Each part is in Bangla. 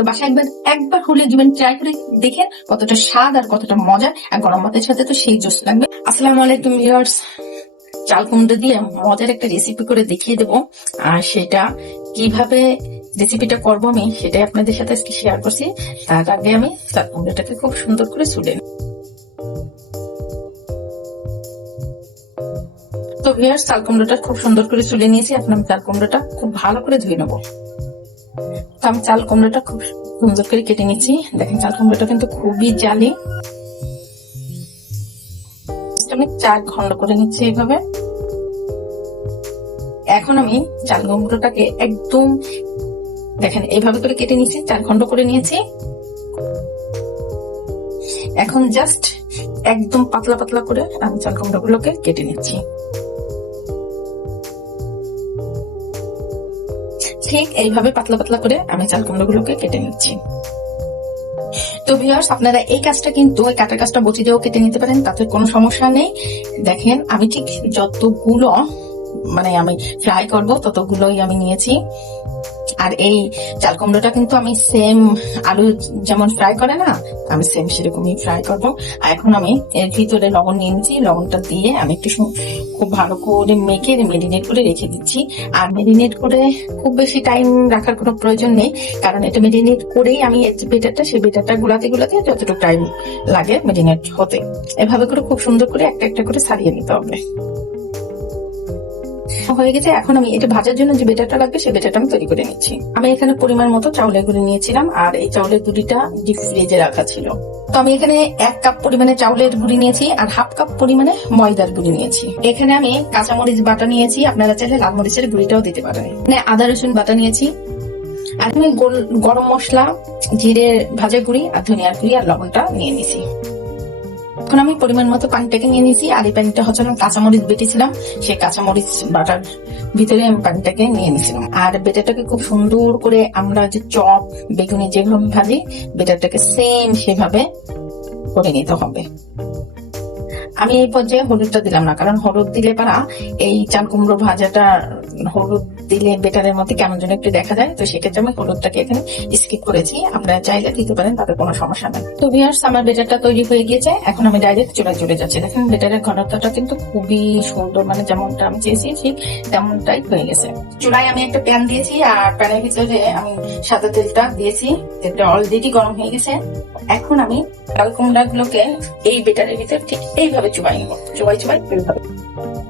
তো বাসায় একবার একবার হলে দিবেন ট্রাই করে দেখেন কতটা স্বাদ আর কতটা মজা। আর গরম ভাতের সাথে তো সেই জোস লাগবে। আসসালামু আলাইকুম ভিউয়ার্স চাল কুমড়ো দিয়ে মজার একটা রেসিপি করে দেখিয়ে দেবো। আর সেটা কীভাবে রেসিপিটা করব আমি সেটাই আপনাদের সাথে আজকে শেয়ার করছি। তার আগে আমি চাল কুমড়োটাকে খুব সুন্দর করে নিই। তো ভিউয়ার্স চাল কুমড়োটা খুব সুন্দর করে চুলে নিয়েছি। আমি চাল কুমড়োটা খুব ভালো করে ধুয়ে নেব। তো আমি চাল কুমড়োটা খুব সুন্দর করে কেটে নিচ্ছি দেখেন, চাল কুমড়োটা কিন্তু খুবই জালি। আমি চার খন্ড করে নিচ্ছি এইভাবে। এখন আমি চাল কুমড়োটাকে একদম, দেখেন, এইভাবে করে কেটে নিচ্ছি চার খন্ড করে নিয়েছি। এখন জাস্ট একদম পাতলা পাতলা করে আমি চাল কুমড়োগুলোকে কেটে নিচ্ছি। ঠিক এইভাবে পাতলা পাতলা করে আমি চাল কুমড়োগুলোকে কেটে নিচ্ছি। তো ভিউয়ার্স আপনারা এই কাজটা কিন্তু ওই কাটার কাজটা বটি দিয়েও কেটে নিতে পারেন, তাতে কোনো সমস্যা নেই। দেখেন, আমি ঠিক যতগুলো মানে আমি ফ্রাই করব, ততগুলোই আমি নিয়েছি। আর এই চাল কুমড়োটা কিন্তু আমি সেম আলু যেমন ফ্রাই করে না, আমি সেম সেরকমই ফ্রাই করব। আর এখন আমি এর ভিতরে লবণ নিয়ে নিচ্ছি, লবণটা দিয়ে আমি একটু খুব ভালো করে মেখে মেরিনেট করে রেখে দিচ্ছি। আর মেরিনেট করে খুব বেশি টাইম রাখার কোনো প্রয়োজন নেই, কারণ এটা মেরিনেট করেই আমি বেটারটা সেই বেটারটা গুলাতে গুলাতে যতটুকু টাইম লাগে মেরিনেট হতে। এভাবে করে খুব সুন্দর করে একটা একটা করে সারিয়ে নিতে হবে। হয়ে গেছে। এখন আমি এটা ভাজার জন্য যে বেটারটা লাগবে সেই বেটারটা আমি তৈরি করে নিচ্ছি। আমি এখানে পরিমাণ মতো চাউলের গুঁড়ি নিয়েছিলাম, আর এই চাউলের গুঁড়িটা ডিপ ফ্রিজে রাখা ছিল। তো আমি এখানে এক কাপ পরিমাণে চাউলের গুঁড়ি নিয়েছি, আর হাফ কাপ পরিমাণে ময়দার গুঁড়ি নিয়েছি। এখানে আমি কাঁচামরিচ বাটা নিয়েছি, আপনারা চাইলে লাল মরিচের গুঁড়িটাও দিতে পারেন। এখানে আদা, রসুন বাটা নিয়েছি, আর আমি গরম মশলা, জিরে ভাজা গুঁড়ি, আর ধনিয়ার গুঁড়ি, আর লবণটা নিয়ে নিয়েছি এখন আমি পরিমাণ মতো পানিটাকে নিয়ে নিয়েছি, আর এই পানিটা হচ্ছে আমি কাঁচামরিচ বেটেছিলাম। সেই কাঁচামরিচ বাটার ভিতরে আমি পানিটাকে নিয়ে নিয়েছিলাম। আর বেটারটাকে খুব সুন্দর করে আমরা যে চপ, বেগুনি যেভাবে ভাজি, বেটারটাকে সেম সেভাবে করে নিতে হবে। আমি এই পর্যায়ে হলুদটা দিলাম না, কারণ হলুদ দিলে পারা এই চাল কুমড়ো ভাজাটা হলুদ দিলে বেটারের মধ্যে কেমন যেন একটু দেখা যায়। তো সেক্ষেত্রে আমি হলুদটাকে এখানে স্কিপ করেছি। আপনারা চাইলে দিতে পারেন, তাতে কোনো সমস্যা নেই। তো ভিয়ার্স আমার বেটারটা তৈরি হয়ে গিয়েছে। এখন আমি ডাইরেক্ট চুলায় চলে যাচ্ছি। দেখেন বেটারের ঘনত্বটা কিন্তু খুবই সুন্দর মানে যেমনটা আমি চেয়েছি তেমনটাই হয়ে গেছে। চুলায় আমি একটা প্যান দিয়েছি, আর প্যানের ভিতরে আমি সাদা তেলটা দিয়েছি। তেলটা অলরেডি গরম হয়ে গেছে। এখন আমি চাল কুমড়া গুলোকে এই বেটারের ভিতরে ঠিক এইভাবে চুবাই নেব চুবাই চুবাই এইভাবে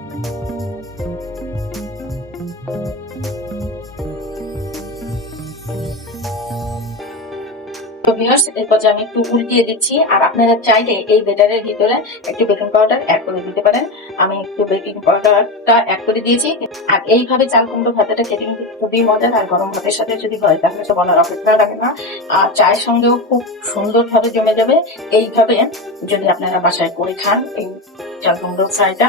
viewers, এরপর আমি একটু উল্টিয়ে দিচ্ছি আর আপনারা চাইলে এই বেটারের ভিতরে একটু বেকিং পাউডার অ্যাড করে দিতে পারেন। আমি একটু বেকিং পাউডারটা অ্যাড করে দিয়েছি। আর এইভাবে চাল কুমড়ো ভাতাটা খেতে কিন্তু খুবই মজার আর গরম ভাতের সাথে যদি হয় তাহলে তো বলার অপেক্ষা রাখে না। আর চায়ের সঙ্গেও খুব সুন্দরভাবে জমে যাবে। এইভাবে যদি আপনারা বাসায় করে খান এই চাল কুমড়ো ফ্রাইটা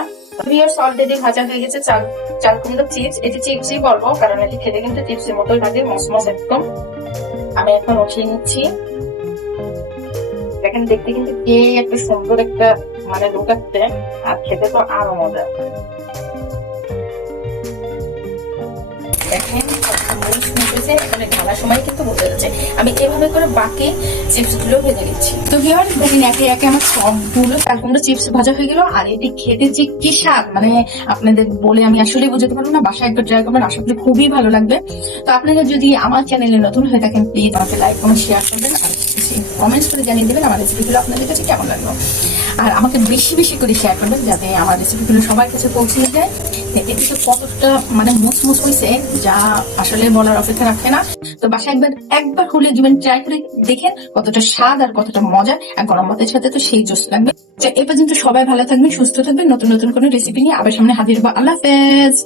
ভিউয়ার্স অলরেডি ভাজা হয়ে গেছে চাল চাল কুমড়ো চিপস এটি চিপসই বলব কারণ এটি খেতে কিন্তু চিপসের মতোই লাগে মসমস একদম। আমি এখন উঠিয়ে নিচ্ছি। দেখেন দেখতে কিন্তু কে একটা সুন্দর একটা মানে লুক আর খেতে তো আরও মজা। দেখেন মরিচ মিশেছে, ঢালার সময় কিন্তু যাচ্ছে আমি এভাবে করে বাকি চিপসগুলো ভেজে নিচ্ছি তো ভিওর দেখেন একে একে আমার সবগুলো চিপস ভাজা হয়ে গেল আর এটি খেতে যে কি স্বাদ মানে আপনাদের বলে আমি আসলে না। বাসায় ট্রাই করবেন আশা করি খুবই ভালো লাগবে। তো আপনারা যদি আমার চ্যানেলে নতুন হয়ে থাকেন প্লিজ আমাকে লাইক কমেন্ট শেয়ার করবেন। আর কমেন্টস করে জানিয়ে দেবেন আমার রেসিপিগুলো আপনাদের কাছে কেমন লাগল আর আমাকে বেশি বেশি করে শেয়ার করবেন যাতে আমার রেসিপিগুলো সবার কাছে পৌঁছে যায়। এতে তো কতটা মানে মুচমুচ হয়েছে যা আসলে বলার অপেক্ষা রাখে না। তো বাসায় একবার একবার হলে দিবেন ট্রাই করে দেখেন কতটা স্বাদ আর কতটা মজা আর গরম ভাতের সাথে তো সেই জোস লাগবে। এ পর্যন্ত সবাই ভালো থাকবেন, সুস্থ থাকবেন। নতুন নতুন কোনো রেসিপি নিয়ে আবার সামনে হাজির হব। আল্লাহ হাফেজ।